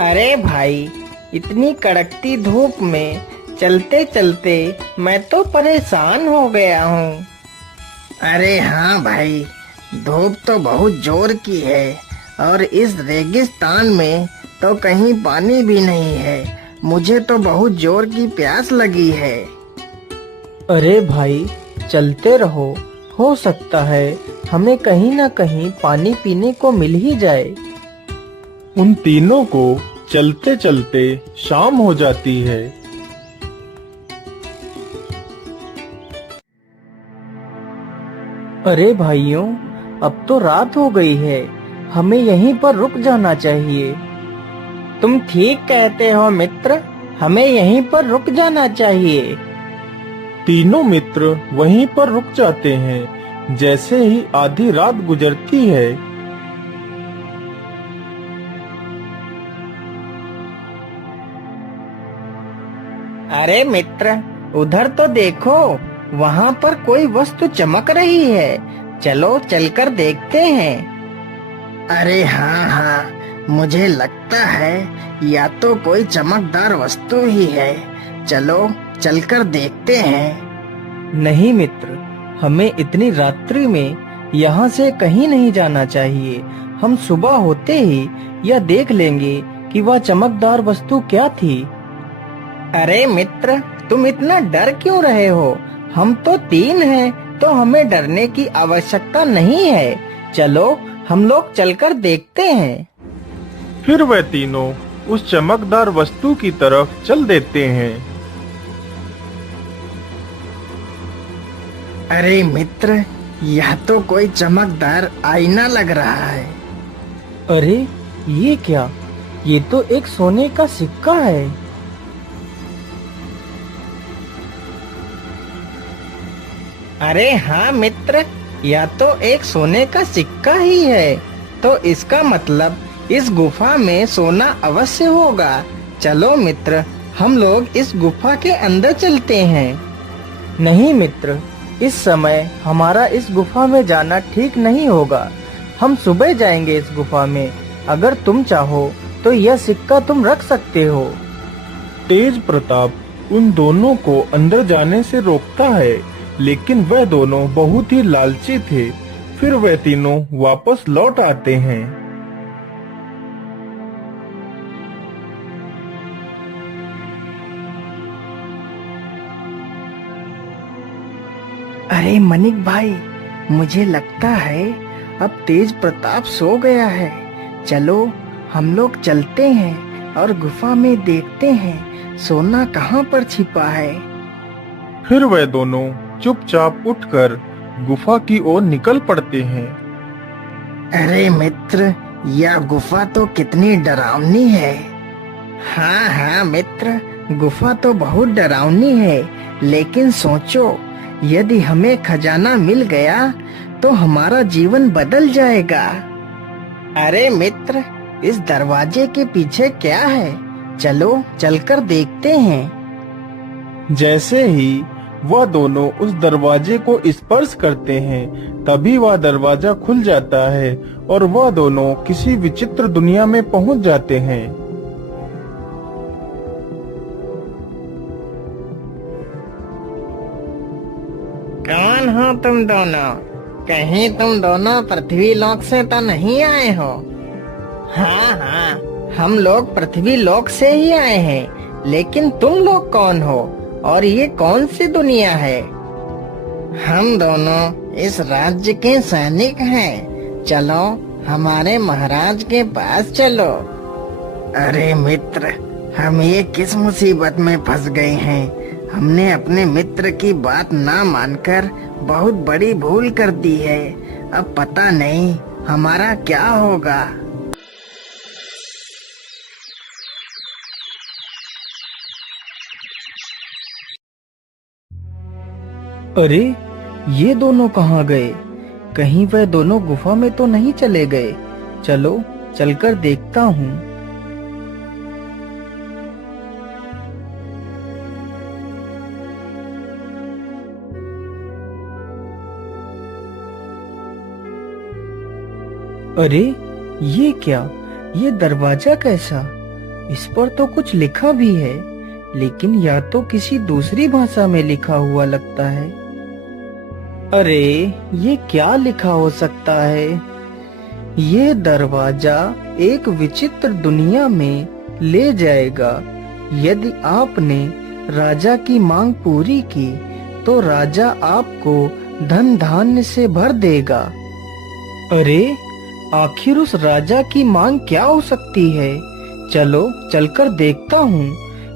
अरे भाई, इतनी कड़कती धूप में चलते चलते मैं तो परेशान हो गया हूँ। अरे हाँ भाई, धूप तो बहुत जोर की है और इस रेगिस्तान में तो कहीं पानी भी नहीं है। मुझे तो बहुत जोर की प्यास लगी है। अरे भाई, चलते रहो। हो सकता है हमें कहीं ना कहीं पानी पीने को मिल ही जाए। उन तीनों को चलते चलते शाम हो जाती है। अरे भाइयों, अब तो रात हो गई है। हमें यहीं पर रुक जाना चाहिए। तुम ठीक कहते हो मित्र, हमें यहीं पर रुक जाना चाहिए। तीनों मित्र वहीं पर रुक जाते हैं। जैसे ही आधी रात गुजरती है, अरे मित्र, उधर तो देखो, वहाँ पर कोई वस्तु चमक रही है। चलो चलकर देखते हैं। अरे हाँ हाँ, मुझे लगता है या तो कोई चमकदार वस्तु ही है। चलो चलकर देखते हैं। नहीं मित्र, हमें इतनी रात्रि में यहाँ से कहीं नहीं जाना चाहिए। हम सुबह होते ही यह देख लेंगे कि वह चमकदार वस्तु क्या थी। अरे मित्र, तुम इतना डर क्यों रहे हो? हम तो तीन हैं, तो हमें डरने की आवश्यकता नहीं है। चलो हम लोग चलकर देखते हैं। फिर वह तीनों उस चमकदार वस्तु की तरफ चल देते हैं। अरे मित्र, यह तो कोई चमकदार आईना लग रहा है। अरे ये क्या? ये तो एक सोने का सिक्का है। अरे हाँ मित्र, यह तो एक सोने का सिक्का ही है। तो इसका मतलब इस गुफा में सोना अवश्य होगा। चलो मित्र, हम लोग इस गुफा के अंदर चलते हैं। नहीं मित्र, इस समय हमारा इस गुफा में जाना ठीक नहीं होगा। हम सुबह जाएंगे इस गुफा में। अगर तुम चाहो तो यह सिक्का तुम रख सकते हो। तेज प्रताप उन दोनों को अंदर जाने से रोकता है, लेकिन वह दोनों बहुत ही लालची थे। फिर वह तीनों वापस लौट आते हैं। अरे मनिक भाई, मुझे लगता है अब तेज प्रताप सो गया है। चलो हम लोग चलते हैं और गुफा में देखते हैं सोना कहाँ पर छिपा है। फिर वह दोनों चुपचाप उठकर गुफा की ओर निकल पड़ते हैं। अरे मित्र, यह गुफा तो कितनी डरावनी है। हाँ हाँ मित्र, गुफा तो बहुत डरावनी है। लेकिन सोचो, यदि हमें खजाना मिल गया तो हमारा जीवन बदल जाएगा। अरे मित्र, इस दरवाजे के पीछे क्या है? चलो चलकर देखते हैं। जैसे ही वह दोनों उस दरवाजे को स्पर्श करते हैं, तभी वह दरवाजा खुल जाता है और वह दोनों किसी विचित्र दुनिया में पहुंच जाते हैं। कौन हो तुम दोनों? कहीं तुम दोनों पृथ्वी लोक से तो नहीं आए हो? हाँ हाँ, हम लोग पृथ्वी लोक से ही आए हैं। लेकिन तुम लोग कौन हो और ये कौन सी दुनिया है? हम दोनों इस राज्य के सैनिक हैं। चलो हमारे महाराज के पास चलो। अरे मित्र, हम ये किस मुसीबत में फंस गए हैं? हमने अपने मित्र की बात ना मानकर बहुत बड़ी भूल कर दी है। अब पता नहीं हमारा क्या होगा। अरे ये दोनों कहाँ गए? कहीं वह दोनों गुफा में तो नहीं चले गए? चलो चलकर देखता हूँ। अरे ये क्या? ये दरवाजा कैसा? इस पर तो कुछ लिखा भी है, लेकिन यह तो किसी दूसरी भाषा में लिखा हुआ लगता है। अरे, ये क्या लिखा हो सकता है? ये दरवाजा एक विचित्र दुनिया में ले जाएगा। यदि आपने राजा की मांग पूरी की, तो राजा आपको धन धान्य से भर देगा। अरे, आखिर उस राजा की मांग क्या हो सकती है? चलो चलकर देखता हूँ,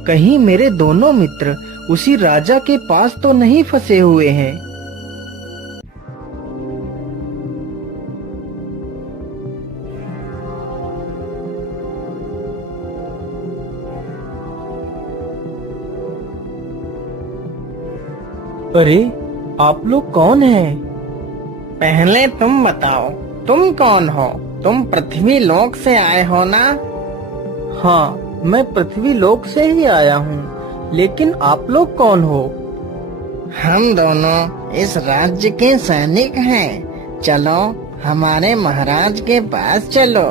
कहीं मेरे दोनों मित्र उसी राजा के पास तो नहीं फंसे हुए हैं। अरे, आप लोग कौन हैं? पहले तुम बताओ, तुम कौन हो? तुम पृथ्वी लोक से आए हो ना? हाँ, मैं पृथ्वी लोक से ही आया हूँ, लेकिन आप लोग कौन हो? हम दोनों इस राज्य के सैनिक हैं। चलो हमारे महाराज के पास चलो।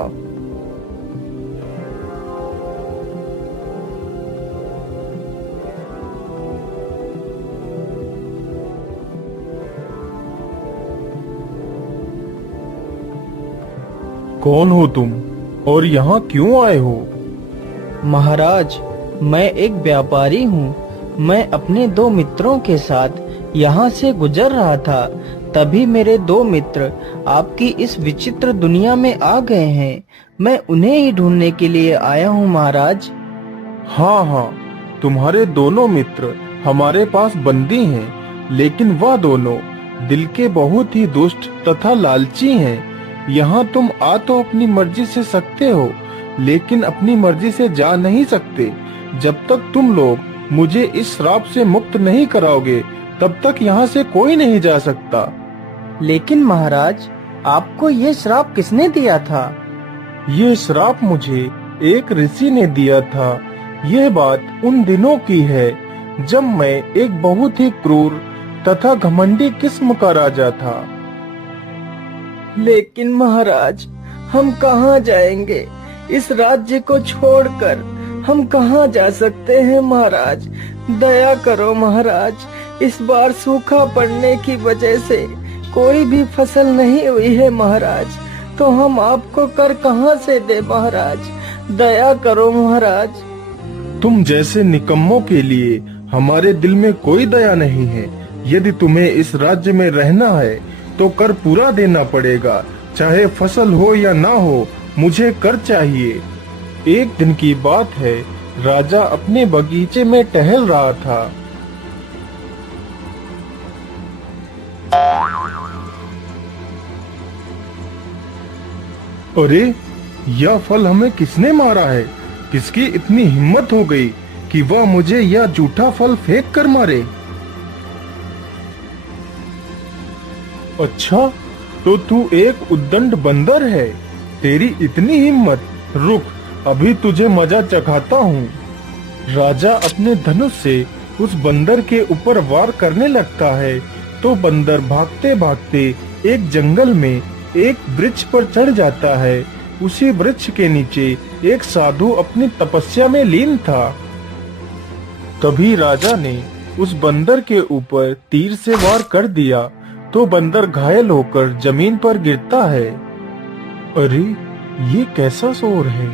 कौन हो तुम और यहाँ क्यों आए हो? महाराज, मैं एक व्यापारी हूँ। मैं अपने 2 मित्रों के साथ यहाँ से गुजर रहा था, तभी मेरे 2 मित्र आपकी इस विचित्र दुनिया में आ गए हैं। मैं उन्हें ही ढूंढने के लिए आया हूँ महाराज। हाँ हाँ, तुम्हारे दोनों मित्र हमारे पास बंदी हैं, लेकिन वह दोनों दिल के बहुत ही दुष्ट तथा लालची हैं। यहाँ तुम आ तो अपनी मर्जी से सकते हो, लेकिन अपनी मर्जी से जा नहीं सकते। जब तक तुम लोग मुझे इस श्राप से मुक्त नहीं कराओगे, तब तक यहाँ से कोई नहीं जा सकता। लेकिन महाराज, आपको ये श्राप किसने दिया था? ये श्राप मुझे एक ऋषि ने दिया था। यह बात उन दिनों की है जब मैं एक बहुत ही क्रूर तथा घमंडी किस्म का राजा था। लेकिन महाराज, हम कहाँ जाएंगे? इस राज्य को छोड़कर हम कहाँ जा सकते हैं महाराज? दया करो महाराज। इस बार सूखा पड़ने की वजह से कोई भी फसल नहीं हुई है महाराज, तो हम आपको कर कहाँ से दे महाराज? दया करो महाराज। तुम जैसे निकम्मों के लिए हमारे दिल में कोई दया नहीं है। यदि तुम्हें इस राज्य में रहना है तो कर पूरा देना पड़ेगा, चाहे फसल हो या ना हो। मुझे कर चाहिए। एक दिन की बात है, राजा अपने बगीचे में टहल रहा था। अरे, यह फल हमें किसने मारा है? किसकी इतनी हिम्मत हो गई कि वह मुझे यह जूठा फल फेंक कर मारे? अच्छा, तो तू एक उद्दंड बंदर है। तेरी इतनी हिम्मत, रुक, अभी तुझे मजा चखाता हूँ। राजा अपने धनुष से उस बंदर के ऊपर वार करने लगता है, तो बंदर भागते भागते एक जंगल में एक वृक्ष पर चढ़ जाता है। उसी वृक्ष के नीचे एक साधु अपनी तपस्या में लीन था। तभी राजा ने उस बंदर के ऊपर तीर से वार कर दिया, तो बंदर घायल होकर जमीन पर गिरता है। अरे, ये कैसा शोर है?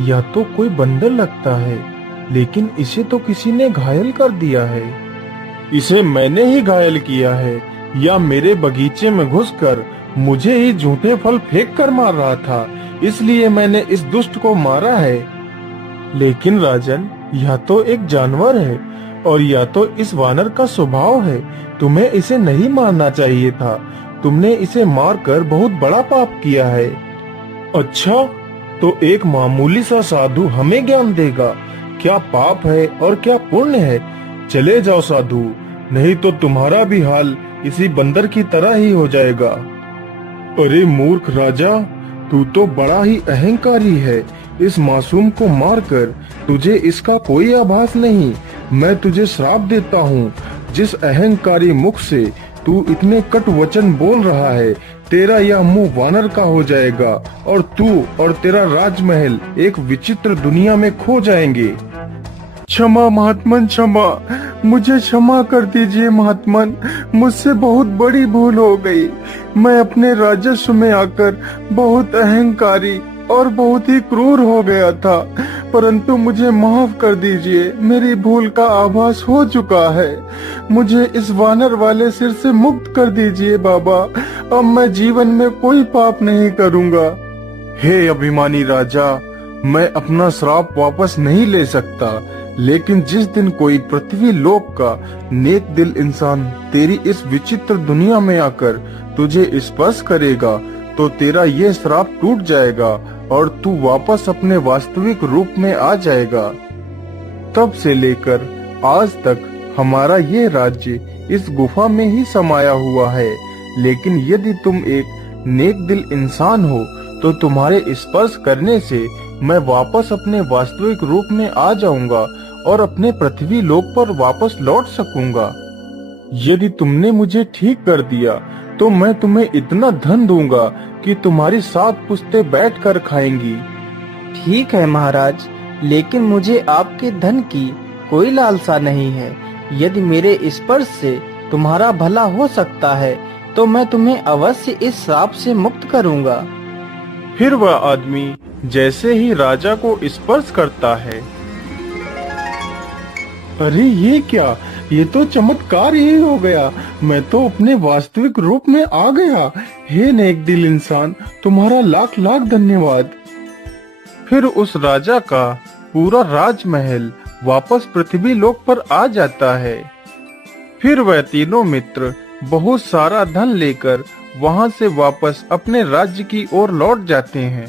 यह तो कोई बंदर लगता है, लेकिन इसे तो किसी ने घायल कर दिया है। इसे मैंने ही घायल किया है, या मेरे बगीचे में घुसकर मुझे ही झूठे फल फेंक कर मार रहा था, इसलिए मैंने इस दुष्ट को मारा है। लेकिन राजन, यह तो एक जानवर है, और यह तो इस वानर का स्वभाव है। तुम्हें इसे नहीं मारना चाहिए था। तुमने इसे मारकर बहुत बड़ा पाप किया है। अच्छा, तो एक मामूली सा साधु हमें ज्ञान देगा क्या पाप है और क्या पुण्य है? चले जाओ साधु, नहीं तो तुम्हारा भी हाल इसी बंदर की तरह ही हो जाएगा। अरे मूर्ख राजा, तू तो बड़ा ही अहंकारी है। इस मासूम को मारकर तुझे इसका कोई आभास नहीं। मैं तुझे श्राप देता हूँ। जिस अहंकारी मुख से तू इतने कटु वचन बोल रहा है, तेरा यह मुंह वानर का हो जाएगा और तू और तेरा राजमहल एक विचित्र दुनिया में खो जाएंगे। क्षमा महात्मन, क्षमा, मुझे क्षमा कर दीजिए महात्मन, मुझसे बहुत बड़ी भूल हो गई। मैं अपने राजस्व में आकर बहुत अहंकारी और बहुत ही क्रूर हो गया था, परंतु मुझे माफ कर दीजिए, मेरी भूल का आभास हो चुका है। मुझे इस वानर वाले सिर से मुक्त कर दीजिए बाबा, अब मैं जीवन में कोई पाप नहीं करूँगा। हे अभिमानी राजा, मैं अपना श्राप वापस नहीं ले सकता, लेकिन जिस दिन कोई पृथ्वी लोक का नेक दिल इंसान तेरी इस विचित्र दुनिया में आकर तुझे स्पर्श करेगा तो तेरा ये श्राप टूट जाएगा और तू वापस अपने वास्तविक रूप में आ जाएगा। तब से लेकर आज तक हमारा ये राज्य इस गुफा में ही समाया हुआ है, लेकिन यदि तुम एक नेक दिल इंसान हो तो तुम्हारे स्पर्श करने से मैं वापस अपने वास्तविक रूप में आ जाऊंगा और अपने पृथ्वी लोक पर वापस लौट सकूंगा। यदि तुमने मुझे ठीक कर दिया तो मैं तुम्हें इतना धन दूंगा कि तुम्हारी 7 पुश्तें बैठकर खाएंगी। ठीक है महाराज, लेकिन मुझे आपके धन की कोई लालसा नहीं है। यदि मेरे स्पर्श से तुम्हारा भला हो सकता है तो मैं तुम्हें अवश्य इस श्राप से मुक्त करूंगा। फिर वह आदमी जैसे ही राजा को स्पर्श करता है, अरे ये क्या, ये तो चमत्कार ही हो गया, मैं तो अपने वास्तविक रूप में आ गया। हे नेक दिल इंसान, तुम्हारा लाख लाख धन्यवाद। फिर उस राजा का पूरा राजमहल वापस पृथ्वी लोक पर आ जाता है। फिर वह तीनों मित्र बहुत सारा धन लेकर वहां से वापस अपने राज्य की ओर लौट जाते हैं।